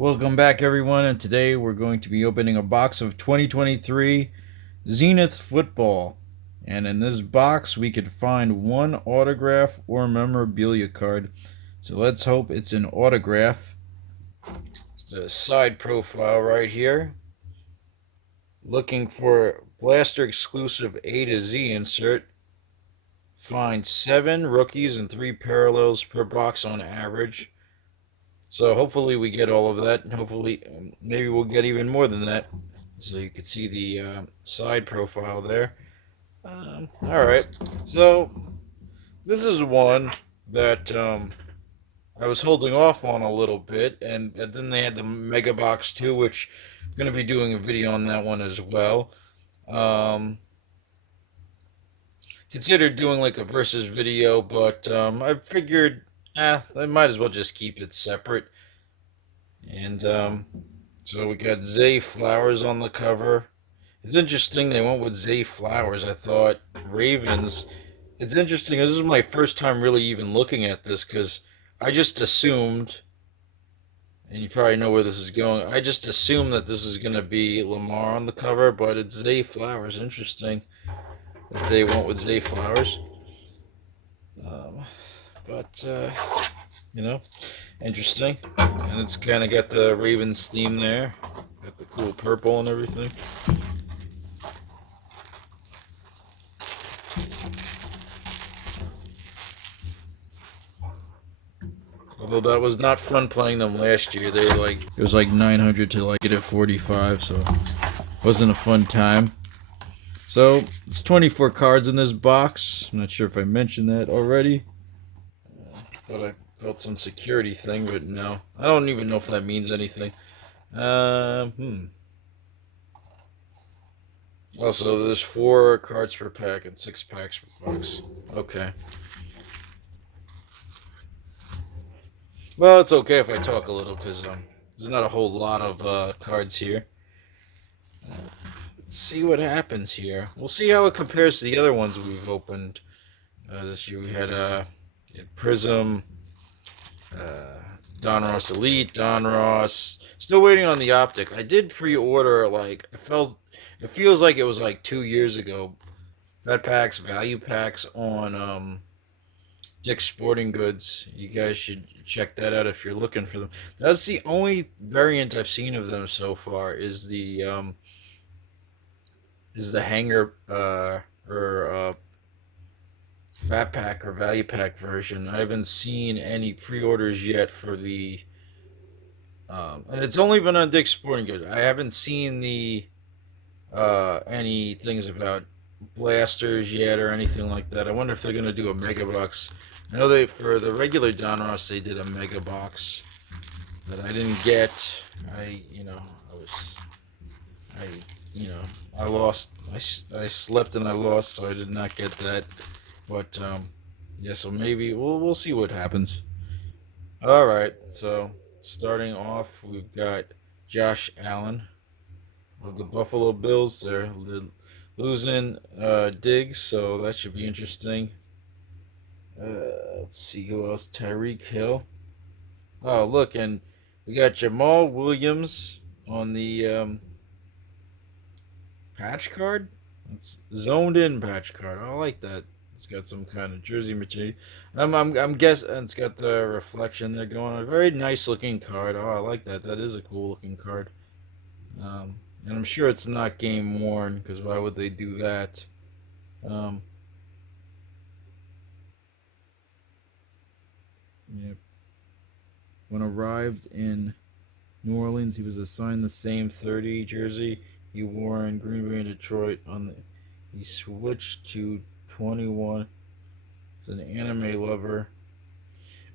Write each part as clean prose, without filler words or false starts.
Welcome back, everyone, and today we're going to be opening a box of 2023 Zenith football. And in this box, we could find one autograph or memorabilia card. So let's hope it's an autograph. It's a side profile right here. Looking for Blaster exclusive A to Z insert. Find 7 rookies and 3 parallels per box on average. So hopefully we get all of that, and hopefully maybe we'll get even more than that. So you can see the side profile there. All right, so this is one that I was holding off on a little bit, and then they had the Mega Box 2, which I'm going to be doing a video on that one as well. Considered doing like a versus video, but I figured, I might as well just keep it separate. And so we got Zay Flowers on the cover. It's interesting they went with Zay Flowers. I thought Ravens. It's interesting. This is my first time really even looking at this because I just assumed, and you probably know where this is going. I just assumed that this was going to be Lamar on the cover, but it's Zay Flowers. Interesting that they went with Zay Flowers. But you know, interesting. And it's kind of got the Ravens theme there. Got the cool purple and everything. Although that was not fun playing them last year. It was like 900 to like get it 45, so it wasn't a fun time. So it's 24 cards in this box. I'm not sure if I mentioned that already. Thought I felt some security thing, but no. I don't even know if that means anything. Also, there's 4 cards per pack and 6 packs per box. Okay. Well, it's okay if I talk a little because there's not a whole lot of cards here. Let's see what happens here. We'll see how it compares to the other ones we've opened this year. We had Prism, Don Ross Elite, Don Ross. Still waiting on the Optic. I did pre-order it feels like it was like 2 years ago. Vet packs, value packs on Dick's Sporting Goods. You guys should check that out if you're looking for them. That's the only variant I've seen of them so far. Is the hanger or fat pack or value pack version. I haven't seen any pre-orders yet for the and it's only been on Dick's Sporting Goods. I haven't seen the any things about blasters yet or anything like that. I wonder if they're gonna do a mega box. I know they for the regular Don Ross they did a mega box that I didn't get. I you know I was I you know I lost. I slept and I lost, so I did not get that. But yeah, so maybe we'll see what happens. All right, so starting off, we've got Josh Allen of the Buffalo Bills. They're losing Diggs, so that should be interesting. Let's see who else. Tyreek Hill. Oh, look, and we got Jamal Williams on the patch card. It's zoned in patch card. I like that. It's got some kind of jersey material. I'm guessing it's got the reflection there going on. A very nice looking card. Oh, I like that. That is a cool looking card. And I'm sure it's not game worn because why would they do that? Um, yeah. When arrived in New Orleans, he was assigned the same 30 jersey he wore in Green Bay and Detroit. He switched to 21. He's an anime lover.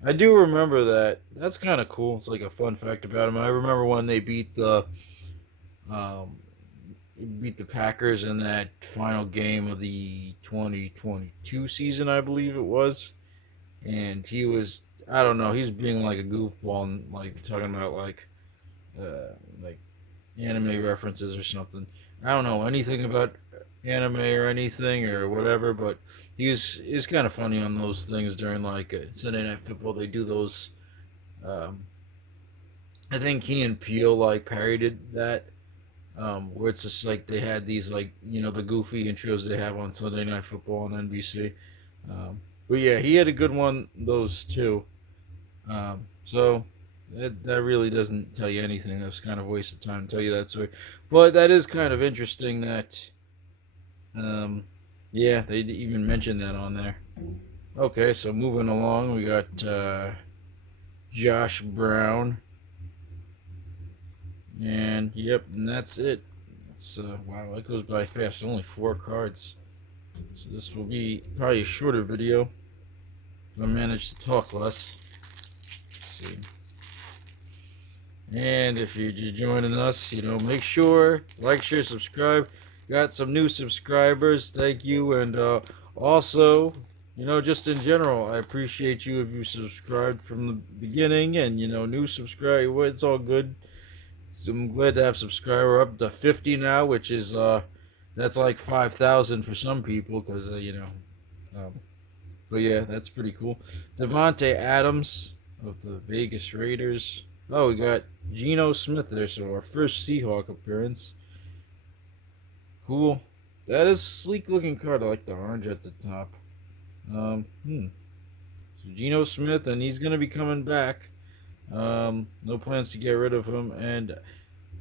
I do remember that. That's kind of cool. It's like a fun fact about him. I remember when they um, beat the Packers in that final game of the 2022 season, I believe it was. And he was, I don't know, he's being like a goofball and like talking about like anime references or something. I don't know anything about anime or anything or whatever, but he's kind of funny on those things during like Sunday Night Football. They do those um, I think Key and Peele like parodied that, where it's just like they had these like the goofy intros they have on Sunday Night Football on NBC. But yeah, he had a good one those two. So that really doesn't tell you anything. That's kind of a waste of time to tell you that story. But that is kind of interesting that um, yeah, they even mentioned that on there. Okay, so moving along, we got Josh Brown, and yep, and that's it. It's wow, that goes by fast. Only 4 cards, so this will be probably a shorter video. If I manage to talk less. Let's see. And if you're just joining us, make sure like, share, subscribe. Got some new subscribers. Thank you. And also, just in general, I appreciate you if you subscribed from the beginning and, new subscribe. Well, it's all good. So I'm glad to have subscriber up to 50 now, which is, that's like 5,000 for some people because, but yeah, that's pretty cool. Devonte Adams of the Vegas Raiders. Oh, we got Geno Smith there, so our first Seahawk appearance. Cool. That is a sleek looking card. I like the orange at the top. So Geno Smith, and he's gonna be coming back. No plans to get rid of him, and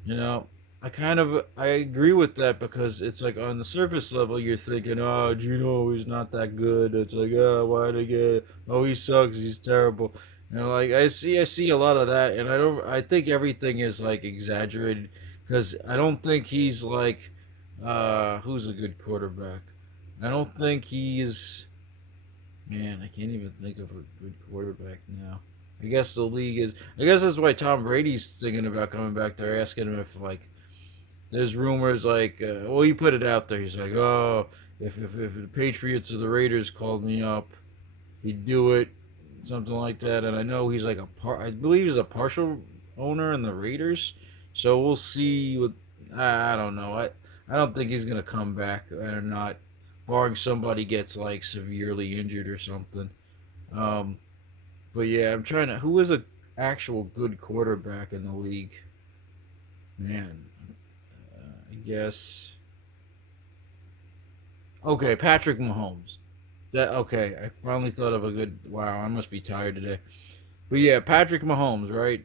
you know, I agree with that because it's like on the surface level you're thinking, oh, Gino is not that good. It's like, oh, why did they get? Oh, he sucks. He's terrible. Like I see a lot of that, and I think everything is like exaggerated because I don't think he's like, who's a good quarterback. I don't think he's. Man, I can't even think of a good quarterback now. I guess the league is. I guess that's why Tom Brady's thinking about coming back. They're asking him if like there's rumors like, well, he put it out there. He's like, oh, if the Patriots or the Raiders called me up, he'd do it, something like that. And I know he's like I believe he's a partial owner in the Raiders. So we'll see. What I don't know. I don't think he's gonna come back or not, barring somebody gets like severely injured or something. Um, but yeah, I'm trying to. Who is a actual good quarterback in the league? Man, I guess. Okay, Patrick Mahomes. That okay. I finally thought of a good. Wow, I must be tired today. But yeah, Patrick Mahomes, right?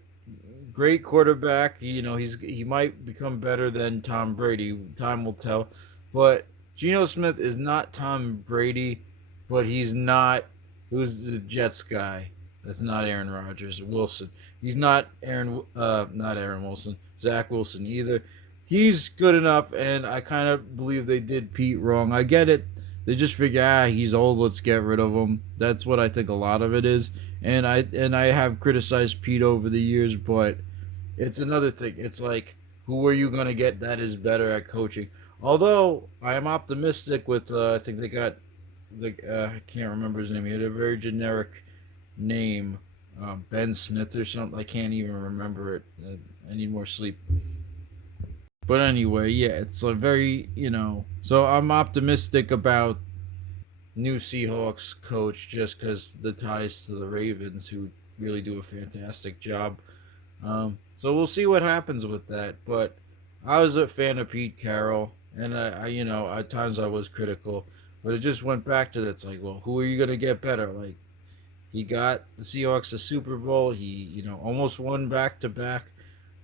Great quarterback. He might become better than Tom Brady. Time will tell. But Geno Smith is not Tom Brady, but he's not. Who's the Jets guy? That's not Aaron Rodgers. Wilson. He's not Aaron Wilson. Zach Wilson either. He's good enough, and I kind of believe they did Pete wrong. I get it. They just figure, he's old. Let's get rid of him. That's what I think a lot of it is. And I have criticized Pete over the years, but it's another thing. It's like, who are you gonna get that is better at coaching? Although I am optimistic with, I think they got I can't remember his name. He had a very generic name, Ben Smith or something. I can't even remember it. I need more sleep. But anyway, yeah, it's a very So I'm optimistic about new Seahawks coach just because the ties to the Ravens, who really do a fantastic job. So we'll see what happens with that. But I was a fan of Pete Carroll, and at times I was critical, but it just went back to that. It's like, well, who are you gonna get better? Like he got the Seahawks a Super Bowl. He almost won back to back.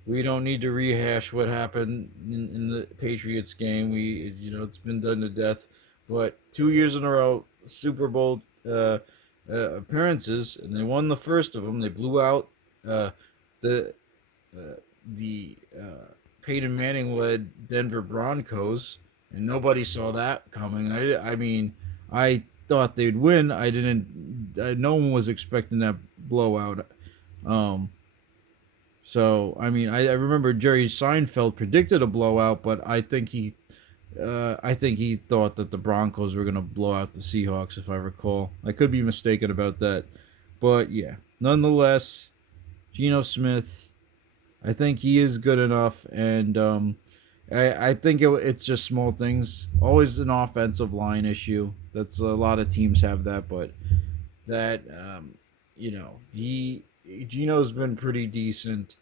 We don't need to rehash what happened in the Patriots game. It's been done to death. But 2 years in a row, Super Bowl appearances, and they won the first of them. They blew out uh, the the Peyton Manning led Denver Broncos, and nobody saw that coming. I mean, I thought they'd win. I didn't. No one was expecting that blowout. Um, so I mean, I remember Jerry Seinfeld predicted a blowout, but I think he thought that the Broncos were gonna blow out the Seahawks, if I recall. I could be mistaken about that, but yeah. Nonetheless, Geno Smith, I think he is good enough, and I think it's just small things. Always an offensive line issue. That's a lot of teams have that, but that he Geno's been pretty decent.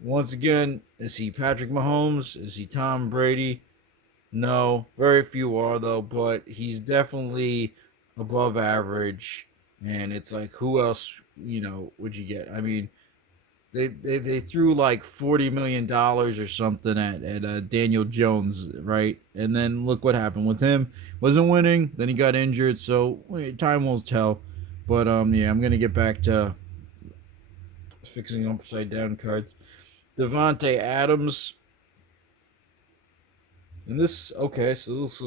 Once again, is he Patrick Mahomes? Is he Tom Brady? No, very few are though, but he's definitely above average. And it's like, who else, would you get? I mean, they threw like $40 million or something at Daniel Jones, right? And then look what happened with him. Wasn't winning. Then he got injured. So time will tell. But yeah, I'm gonna get back to fixing upside down cards. Devontae Adams, and this okay. So this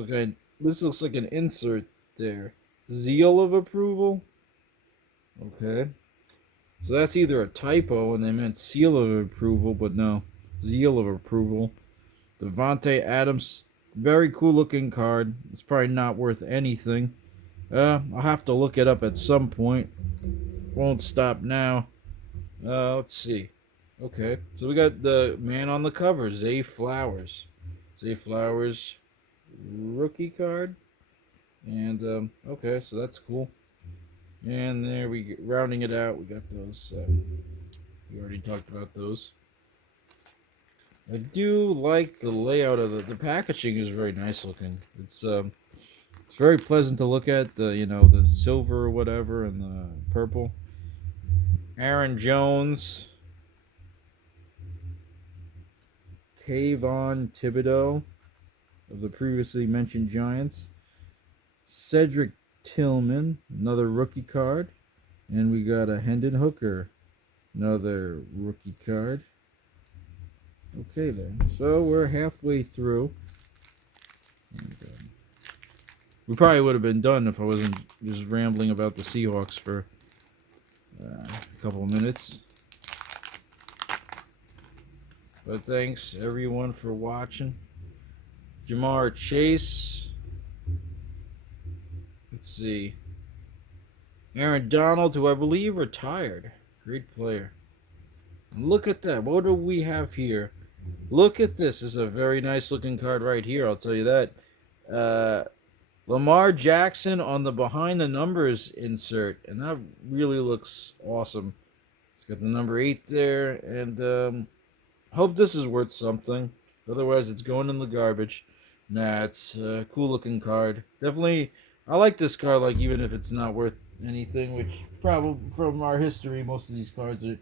looks like an insert there. Zeal of approval. Okay. So that's either a typo and they meant seal of approval, but no, zeal of approval. Devontae Adams, very cool looking card. It's probably not worth anything. I'll have to look it up at some point. Won't stop now. Let's see. Okay, so we got the man on the cover, Zay Flowers. Zay Flowers, rookie card. And, okay, so that's cool. And there we get, rounding it out, we got those. We already talked about those. I do like the layout of the packaging is very nice looking. It's very pleasant to look at. The silver or whatever and the purple. Aaron Jones, Kayvon Thibodeau of the previously mentioned Giants, Cedric Tillman, another rookie card, and we got a Hendon Hooker, another rookie card. Okay, then. So we're halfway through. And, we probably would have been done if I wasn't just rambling about the Seahawks for a couple of minutes. But thanks everyone for watching. Jamar Chase. Let's see. Aaron Donald, who I believe retired. Great player. Look at that. What do we have here? Look at this. This is a very nice looking card right here. I'll tell you that. Lamar Jackson on the behind the numbers insert, and that really looks awesome. It's got the number 8 there, and hope this is worth something. Otherwise, it's going in the garbage. Nah, it's a cool looking card. Definitely, I like this card. Like even if it's not worth anything, which probably from our history, most of these cards are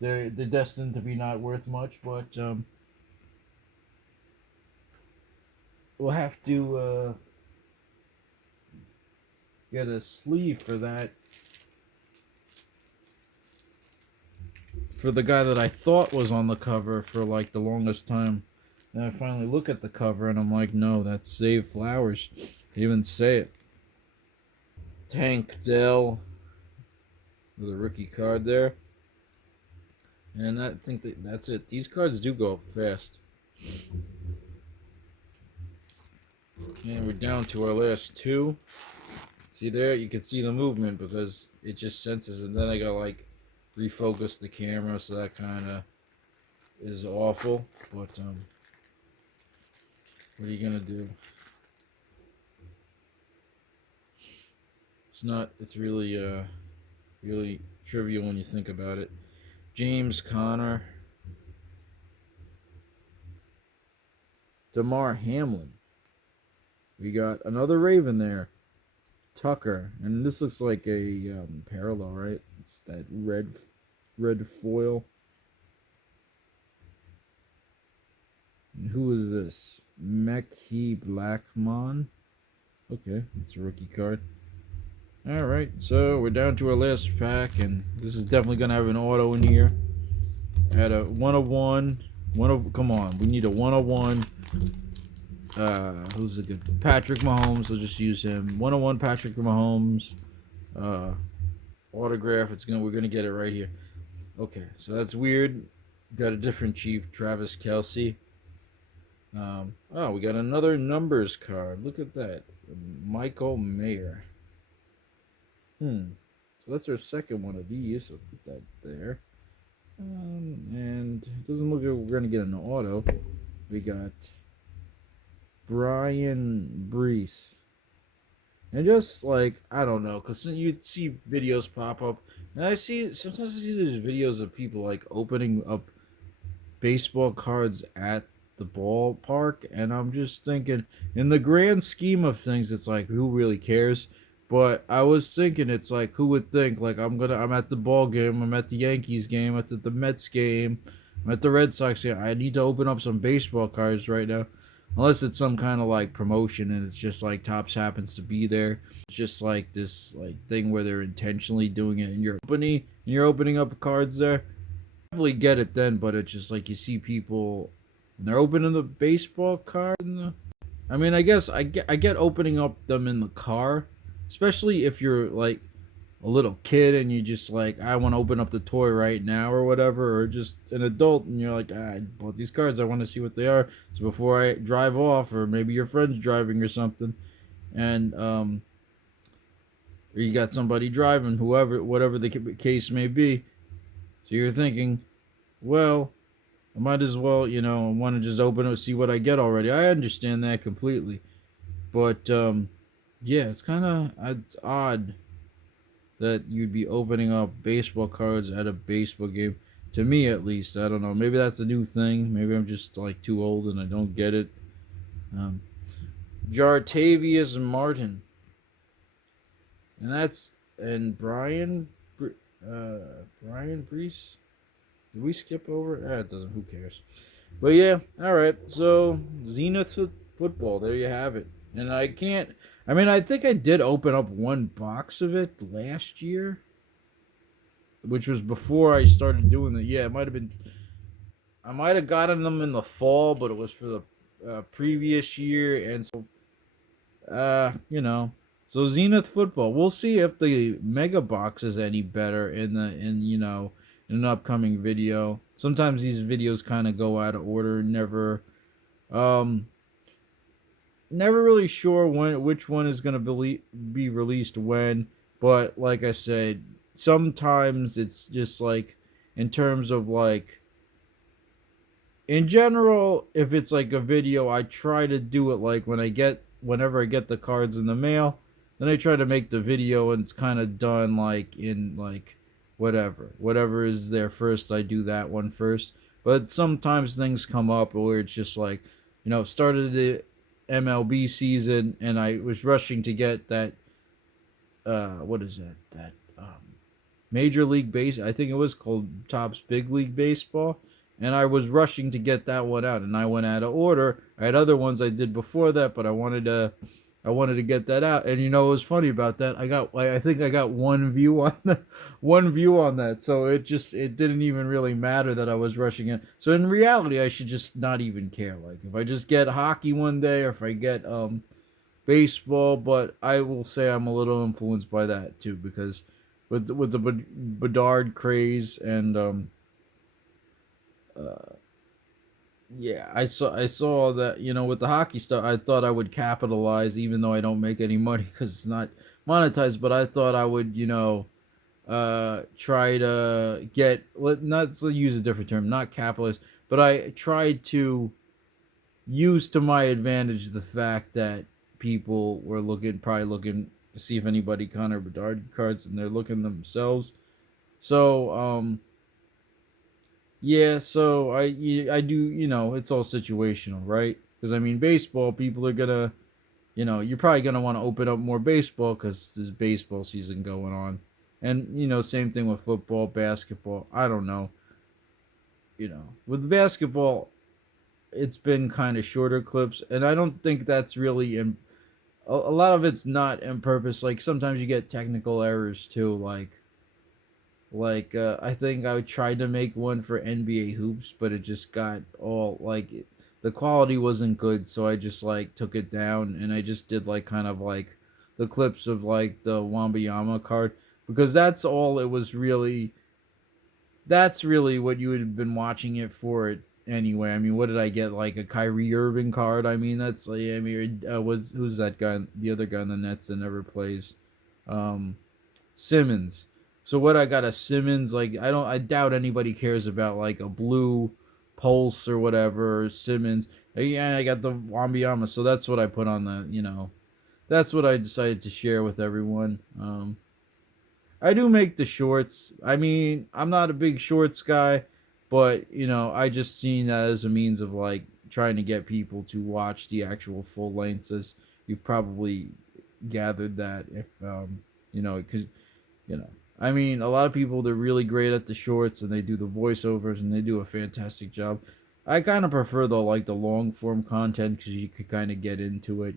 they're destined to be not worth much. But we'll have to get a sleeve for that. For the guy that I thought was on the cover for like the longest time. Then I finally look at the cover and I'm like, no, that's Save Flowers. They even say it. Tank Dell with a rookie card there. And I think that's it. These cards do go up fast. And we're down to our last two. See there? You can see the movement because it just senses. And then I got like refocus the camera, so that kind of is awful. But what are you gonna do? It's really really trivial when you think about it. James Conner, DeMar Hamlin. We got another Raven there, Tucker, and this looks like a parallel, right? It's that red foil. And who is this? Mekhi Blackmon. Okay, it's a rookie card. Alright, so we're down to our last pack, and this is definitely going to have an auto in here. At a 101. Come on, we need a 101. Who's a good? Patrick Mahomes, we'll just use him. 101 Patrick Mahomes. Autograph, we're going to get it right here. Okay, so that's weird. Got a different chief, Travis Kelce. Oh, we got another numbers card. Look at that. Michael Mayer. So that's our second one of these. So put that there. And it doesn't look like we're going to get an auto. We got Brian Brees. And just like, I don't know, because you see videos pop up. And sometimes I see these videos of people like opening up baseball cards at the ballpark, and I'm just thinking, in the grand scheme of things, it's like who really cares? But I was thinking, it's like who would think like I'm at the ball game, I'm at the Yankees game, I'm at the Mets game, I'm at the Red Sox game. I need to open up some baseball cards right now, unless it's some kind of like promotion and it's just like Tops happens to be there. It's just like this like thing where they're intentionally doing it in your company and you're opening up cards there. Definitely get it then, but it's just like you see people and they're opening the baseball card. I mean, I guess I get opening up them in the car, especially if you're like a little kid and you just like I want to open up the toy right now or whatever, or just an adult and you're like I bought these cards, I want to see what they are. So before I drive off, or maybe your friend's driving or something, and or you got somebody driving, whoever, whatever the case may be. So you're thinking, well, I might as well, want to just open it, see what I get already. I understand that completely, but yeah, it's odd that you'd be opening up baseball cards at a baseball game. To me, at least, I don't know. Maybe that's a new thing. Maybe I'm just like too old and I don't get it. Um, Jartavius Martin, and that's and Brian Brees. Did we skip over? It doesn't. Who cares? But yeah, all right. So Zenith football. There you have it. And I can't. I mean, I think I did open up one box of it last year, which was before I started doing it. Yeah, it might have been. I might have gotten them in the fall, but it was for the previous year, and so you know. So Zenith football. We'll see if the mega box is any better in an upcoming video. Sometimes these videos kind of go out of order. Um never really sure which one is gonna be released when. But like I said, sometimes it's just like in terms of like in general, if it's like a video, I try to do it like whenever I get the cards in the mail, then I try to make the video and it's kind of done like in like whatever is there first, I do that one first. But sometimes things come up where it's just like, started the MLB season and I was rushing to get that what is that Major League Base. I think it was called Topps Big League Baseball, and I was rushing to get that one out, and I went out of order. I had other ones I did before that, but I wanted to get that out. And what was funny about that? I think I got one view on that. So it didn't even really matter that I was rushing it. So in reality, I should just not even care. Like if I just get hockey one day, or if I get baseball, but I will say I'm a little influenced by that too, because with the Bedard craze and yeah, I saw that with the hockey stuff. I thought I would capitalize, even though I don't make any money because it's not monetized. But I thought I would try to get, not to use a different term, not capitalize, but I tried to use to my advantage the fact that people were probably looking to see if anybody Connor Bedard cards, and they're looking themselves. So yeah, so I do, it's all situational, right? Because I mean, baseball, people are gonna, you're probably gonna want to open up more baseball because there's baseball season going on, and same thing with football, basketball. I don't know, with basketball, it's been kind of shorter clips, and I don't think that's really in. A lot of it's not in purpose. Like sometimes you get technical errors too, I think I tried to make one for NBA hoops, but it just got all the quality wasn't good, so I just like took it down and I just did like kind of like the clips of like the Wambayama card, because that's all it was really. That's really what you would have been watching it for it anyway. I mean, what did I get, like a Kyrie Irving card? I mean, that's like, I mean, who's that guy? The other guy on the Nets that never plays. Um, Simmons. So what, I got a Simmons, like I doubt anybody cares about like a blue Pulse or whatever, or Simmons. Yeah, I got the Wambiama, so that's what I put on that's what I decided to share with everyone. I do make the shorts. I mean, I'm not a big shorts guy, But I just seen that as a means of like trying to get people to watch the actual full lengths. As you've probably gathered that if because you know I mean, a lot of people, they're really great at the shorts and they do the voiceovers and they do a fantastic job. I kind of prefer the like the long form content because you could kind of get into it.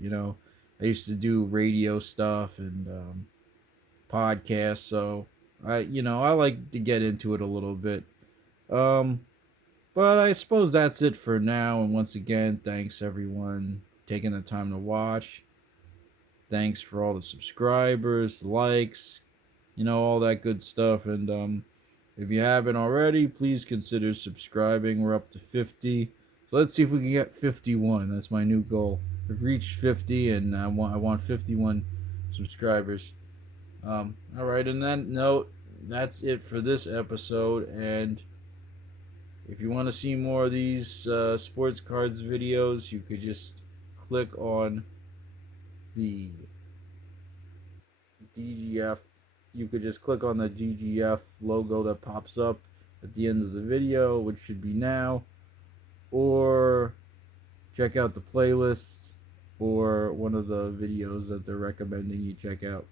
I used to do radio stuff and podcasts, so I like to get into it a little bit. Um, but I suppose that's it for now. And once again, thanks everyone taking the time to watch. Thanks for all the subscribers, likes, all that good stuff. And if you haven't already, please consider subscribing. We're up to 50. So let's see if we can get 51. That's my new goal. We've reached 50, and I want 51 subscribers. All right. On that note, that's it for this episode. And if you want to see more of these sports cards videos, you could just click on the DGF. You could just click on the DGF logo that pops up at the end of the video, which should be now, or check out the playlists or one of the videos that they're recommending you check out.